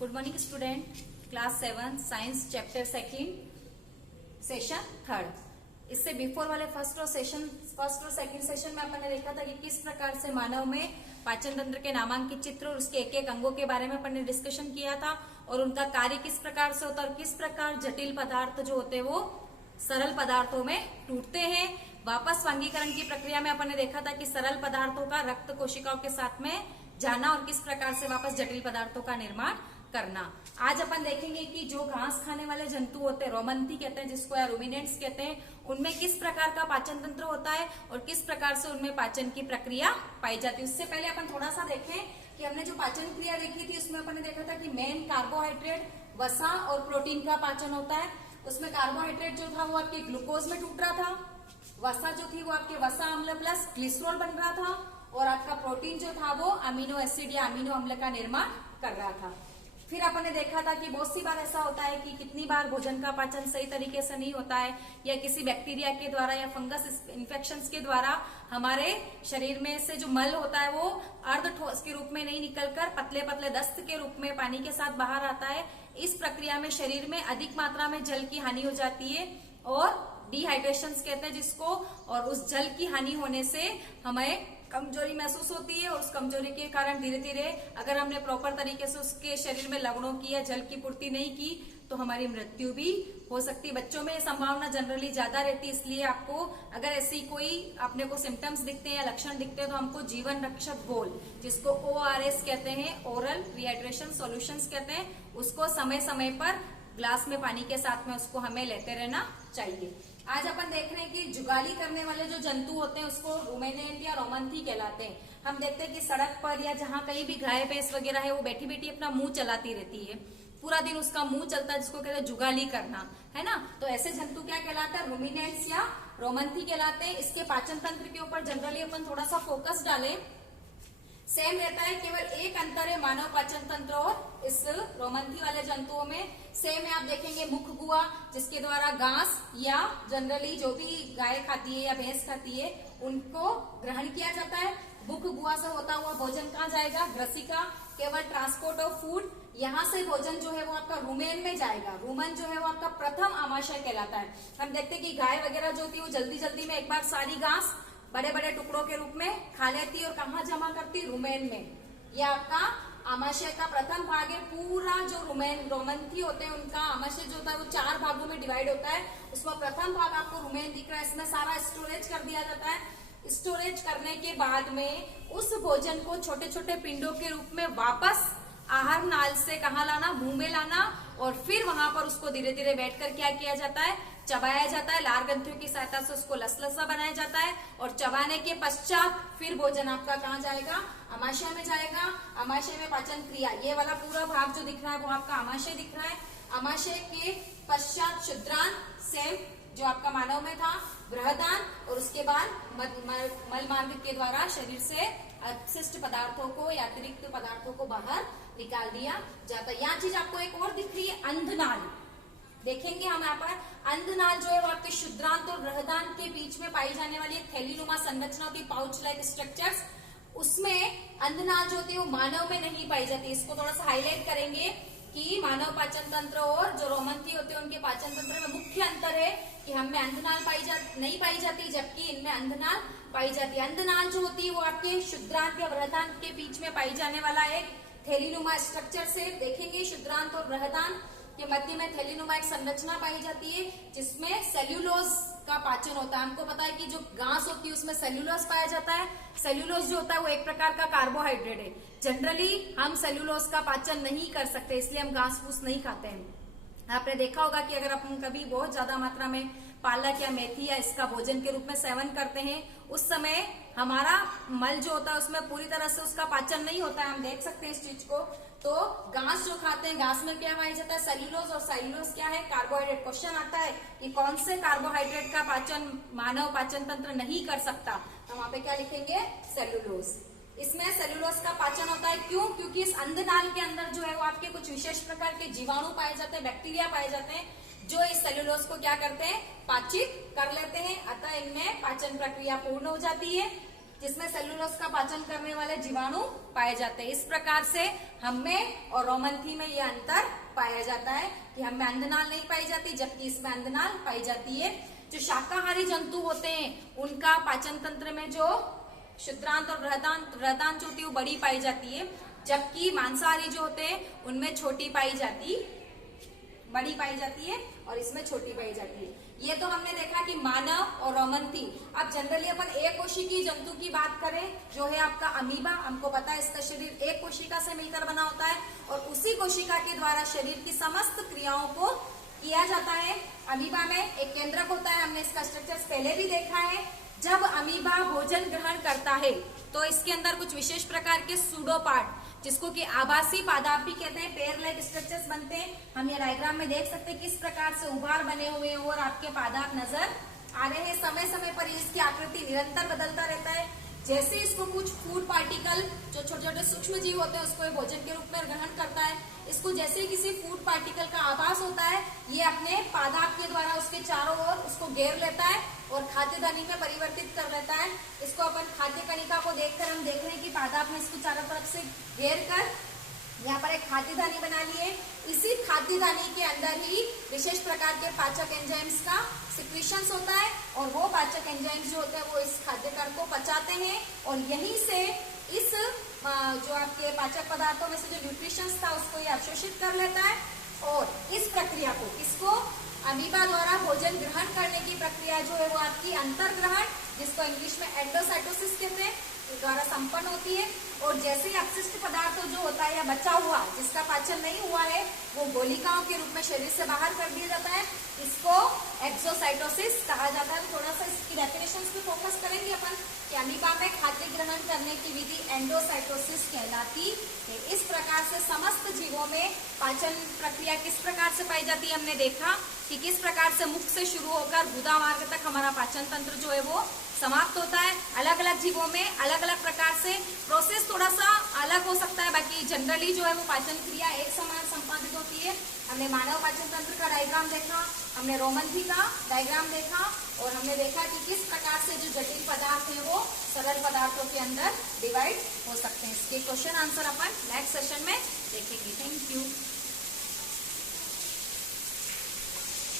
Good morning student, class 7 science chapter second session third. इससे before वाले first और second session में अपन ने देखा था कि किस प्रकार से मानव में पाचन तंत्र के नामांकित चित्र और उसके एक एक अंगों के बारे में अपन ने डिस्कशन किया था और उनका कार्य किस प्रकार से होता है और किस प्रकार जटिल पदार्थ जो होते हैं वो सरल पदार्थों में टूटते हैं। वापस वांगीकरण की प्रक्रिया में अपन ने देखा था कि सरल पदार्थों का रक्त कोशिकाओं के साथ में जाना और किस प्रकार से वापस जटिल पदार्थों का निर्माण करना। आज अपन देखेंगे कि जो घास खाने वाले जंतु होते हैं, रोमंथी कहते हैं जिसको, या रुमिनेंट्स कहते हैं, उनमें किस प्रकार का पाचन तंत्र होता है और किस प्रकार से उनमें पाचन की प्रक्रिया पाई जाती है। उससे पहले अपन थोड़ा सा देखें कि हमने जो पाचन क्रिया देखी थी उसमें अपन ने देखा था कि मेन कार्बोहाइड्रेट, वसा और प्रोटीन का पाचन होता है। उसमें कार्बोहाइड्रेट जो था वो आपके ग्लूकोज में टूट रहा था, वसा जो थी वो आपके वसा अम्ल प्लस ग्लिसरॉल बन रहा था और आपका प्रोटीन जो था वो अमीनो एसिड या अमीनो अम्ल का निर्माण कर रहा था। फिर अपन ने देखा था कि बहुत सी बार ऐसा होता है कि कितनी बार भोजन का पाचन सही तरीके से नहीं होता है या किसी बैक्टीरिया के द्वारा या फंगस इन्फेक्शंस के द्वारा हमारे शरीर में से जो मल होता है वो अर्ध ठोस के रूप में नहीं निकलकर पतले पतले दस्त के रूप में पानी के साथ बाहर आता है। इस प्रक्रिया में शरीर में अधिक मात्रा में जल की हानि हो जाती है और डिहाइड्रेशन कहते हैं जिसको, और उस जल की हानि होने से हमें कमजोरी महसूस होती है और उस कमजोरी के कारण धीरे धीरे अगर हमने प्रॉपर तरीके से उसके शरीर में लवणों की या जल की पूर्ति नहीं की तो हमारी मृत्यु भी हो सकती है। बच्चों में ये संभावना जनरली ज्यादा रहती है, इसलिए आपको अगर ऐसी कोई अपने को सिम्टम्स दिखते हैं या लक्षण दिखते हैं तो हमको जीवन रक्षक घोल, जिसको ORS कहते हैं, ओरल रिहाइड्रेशन सॉल्यूशंस कहते हैं, उसको समय समय पर ग्लास में पानी के साथ में उसको हमें लेते रहना चाहिए। आज अपन देख रहे हैं कि जुगाली करने वाले जो जंतु होते हैं उसको रुमिनेंट या रोमंथी कहलाते हैं। हम देखते हैं कि सड़क पर या जहाँ कहीं भी गाय भैंस वगैरह है वो बैठी बैठी अपना मुंह चलाती रहती है, पूरा दिन उसका मुंह चलता है, जिसको कहते हैं जुगाली करना, है ना। तो ऐसे जंतु क्या कहलाते हैं? रुमिनेंट्स या रोमंथी कहलाते हैं। इसके पाचन तंत्र के ऊपर जनरली अपन थोड़ा सा फोकस डालें, सेम रहता है, केवल एक अंतर है मानव पाचन तंत्र और इस रोमंथी वाले जंतुओं में। सेम है, आप देखेंगे मुख गुहा जिसके द्वारा घास या जनरली जो भी गाय खाती है या भैंस खाती है उनको ग्रहण किया जाता है। मुख गुहा से होता हुआ भोजन कहाँ जाएगा? ग्रसिका, केवल ट्रांसपोर्ट ऑफ फूड। यहाँ से भोजन जो है वो आपका रुमेन में जाएगा। रुमन जो है वो आपका प्रथम आमाशय कहलाता है। हम देखते हैं कि गाय वगैरह जो होती है वो जल्दी जल्दी में एक बार सारी घास बड़े बड़े टुकड़ों के रूप में खा लेती और कहाँ जमा करती? रुमेन में। यह आपका आमाशय का प्रथम भाग है। पूरा जो रोमंथी होते हैं उनका आमाशय जो होता है वो 4 भागों में डिवाइड होता है। उसमें प्रथम भाग आपको रुमेन दिख रहा है, इसमें सारा स्टोरेज कर दिया जाता है। स्टोरेज करने के बाद में उस भोजन को छोटे छोटे पिंडों के रूप में वापस आहार नाल से कहाँ लाना? मुंह में लाना, और फिर वहां पर उसको धीरे धीरे बैठकर क्या किया जाता है? चबाया जाता है। लार ग्रंथियों की सहायता से उसको लसलसा बनाया जाता है और चबाने के पश्चात फिर भोजन आपका कहाँ जाएगा? आमाशय में जाएगा। आमाशय में पाचन क्रिया, ये वाला पूरा भाग जो दिख रहा है वो आपका आमाशय दिख रहा है। आमाशय के पश्चात शुद्रान, सेम जो आपका मानव में था, बृहदान, और उसके बाद मल मार्ग के द्वारा शरीर से अपशिष्ट पदार्थों को या अतिरिक्त पदार्थों को बाहर निकाल दिया जाता है। यहाँ चीज आपको एक और दिख रही है, अंधनाल। देखेंगे हम यहाँ पर अंधनाल जो है वो आपके शुद्रांत और बृहदान के बीच में पाई जाने वाली एक थैलीनुमा संरचना होती है, पाउच लाइक स्ट्रक्चर्स। उसमें अंधनाल जो होती है वो मानव में नहीं पाई जाती। इसको थोड़ा सा हाईलाइट करेंगे कि मानव पाचन तंत्र और जो रोमंथी होते हैं उनके पाचन तंत्र में मुख्य अंतर है कि हम में अंधनाल नहीं पाई जाती, जबकि इनमें अंधनाल पाई जाती है। अंधनाल जो होती है वो आपके शुद्रांत या बृहदान के बीच में पाई जाने वाला एक थैलीनुमा स्ट्रक्चर से। देखेंगे शुद्रांत और बृहदान के मध्य में थैलीनुमा एक संरचना पाई जाती है जिसमें सेल्यूलोज का पाचन होता है। हमको पता है कि जो घास होती है उसमें सेल्यूलोज पाया जाता है। सेल्यूलोज जो होता है वो एक प्रकार का कार्बोहाइड्रेट है। जनरली हम सेल्यूलोज का पाचन नहीं कर सकते, इसलिए हम घास फूस नहीं खाते हैं। आपने देखा होगा कि अगर अपन कभी बहुत ज्यादा मात्रा में पालक या मेथी या इसका भोजन के रूप में सेवन करते हैं उस समय हमारा मल जो होता है उसमें पूरी तरह से उसका पाचन नहीं होता है। हम देख सकते हैं इस चीज को। तो घास जो खाते हैं, घास में क्या पाया जाता है? सेल्यूलोज, और सेल्यूलोज क्या है? कार्बोहाइड्रेट। क्वेश्चन आता है कि कौन से कार्बोहाइड्रेट का पाचन मानव पाचन तंत्र नहीं कर सकता, तो वहां पे क्या लिखेंगे? सेल्यूलोज। इसमें सेल्यूलोज का पाचन होता है। क्यों? क्योंकि इस अंधनाल के अंदर जो है वो आपके कुछ विशेष प्रकार के जीवाणु पाए जाते हैं, बैक्टीरिया पाए जाते हैं जो इस सेल्यूलोज को क्या करते हैं? पाचित कर लेते हैं। अतः इनमें पाचन प्रक्रिया पूर्ण हो जाती है। जिसमें सेलुलोज का पाचन करने वाले जीवाणु पाए जाते हैं। इस प्रकार से हम में और रोमन्थी में यह अंतर पाया जाता है कि हम में अंधनाल नहीं पाई जाती, जबकि इसमें अंधनाल पाई जाती है। जो शाकाहारी जंतु होते हैं उनका पाचन तंत्र में जो क्षुद्रांत और बृहदांत होती है वो बड़ी पाई जाती है, जबकि मांसाहारी जो होते हैं उनमें बड़ी पाई जाती है और इसमें छोटी पाई जाती है। ये तो हमने देखा कि मानव और रोमन्थी। अब जनरली अपन एक कोशिकीय जंतु की बात करें जो है आपका अमीबा, हमको पता है इसका शरीर एक कोशिका से मिलकर बना होता है और उसी कोशिका के द्वारा शरीर की समस्त क्रियाओं को किया जाता है। अमीबा में एक केंद्रक होता है, हमने इसका स्ट्रक्चर पहले भी देखा है। जब अमीबा भोजन ग्रहण करता है तो इसके अंदर कुछ विशेष प्रकार के सूडोपार्ट, जिसको कि आभासी पादाप भी कहते हैं, पेयर लाइक स्ट्रक्चर्स बनते हैं। हम ये डायग्राम में देख सकते हैं किस प्रकार से उभार बने हुए हैं और आपके पादाप नजर आ रहे हैं। समय समय पर इसकी आकृति निरंतर बदलता रहता है। जैसे इसको कुछ फूड पार्टिकल, जो छोटे छोटे सूक्ष्म जीव होते हैं, उसको ये भोजन के रूप में ग्रहण करता है। इसको जैसे किसी फूड पार्टिकल का आभास होता है, ये अपने पादाप के द्वारा उसके चारों ओर उसको घेर लेता है और खाद्य धनी में परिवर्तित कर लेता है। इसको अपन खाद्य कणिका को देखकर हम देख रहे हैं कि पादाप ने इसको चारों तरफ से घेर कर यहाँ पर एक खाद्य धानी बना ली है। इसी खाद्य धानी के अंदर ही विशेष प्रकार के पाचक एंजाइम्स का सिक्रीशंस होता है और वो पाचक एंजाइम्स जो होते हैं वो इस खाद्य कण को पचाते हैं और यहीं से इस जो आपके पाचक पदार्थों में से जो न्यूट्रिशंस था उसको ये अवशोषित कर लेता है और इस प्रक्रिया को, इसको अमीबा द्वारा भोजन ग्रहण करने की प्रक्रिया जो है वो आपकी अंतर्ग्रहण, जिसको इंग्लिश में एंडोसाइटोसिस कहते हैं, द्वारा संपन्न होती है। और जैसे ही अपशिष्ट पदार्थ जो होता है या बचा हुआ जिसका पाचन नहीं हुआ है वो गोलिकाओं के रूप में शरीर से बाहर कर दिया जाता है। इसको एक्सोसाइटोसिस कहा जाता है। थोड़ा सा इसकी डेफिनेशंस पे फोकस करेंगे अपन कि अमीबा में खाद्य ग्रहण करने की विधि एंडोसाइटोसिस कहलाती है। इस प्रकार से समस्त जीवों में पाचन प्रक्रिया किस प्रकार से पाई जाती है, हमने देखा कि किस प्रकार से मुख से शुरू होकर गुदा मार्ग तक हमारा पाचन तंत्र जो है वो समाप्त होता है। अलग अलग जीवों में अलग अलग प्रकार से प्रोसेस थोड़ा सा अलग हो सकता है, बाकी जनरली जो है वो पाचन क्रिया एक समान संपादित होती है। हमने मानव पाचन तंत्र का डायग्राम देखा, हमने रोमन्थी का डायग्राम देखा और हमने देखा कि किस प्रकार से जो जटिल पदार्थ है वो सरल पदार्थों के अंदर डिवाइड हो सकते हैं। इसके क्वेश्चन आंसर अपन नेक्स्ट सेशन में देखेंगे। Thank you.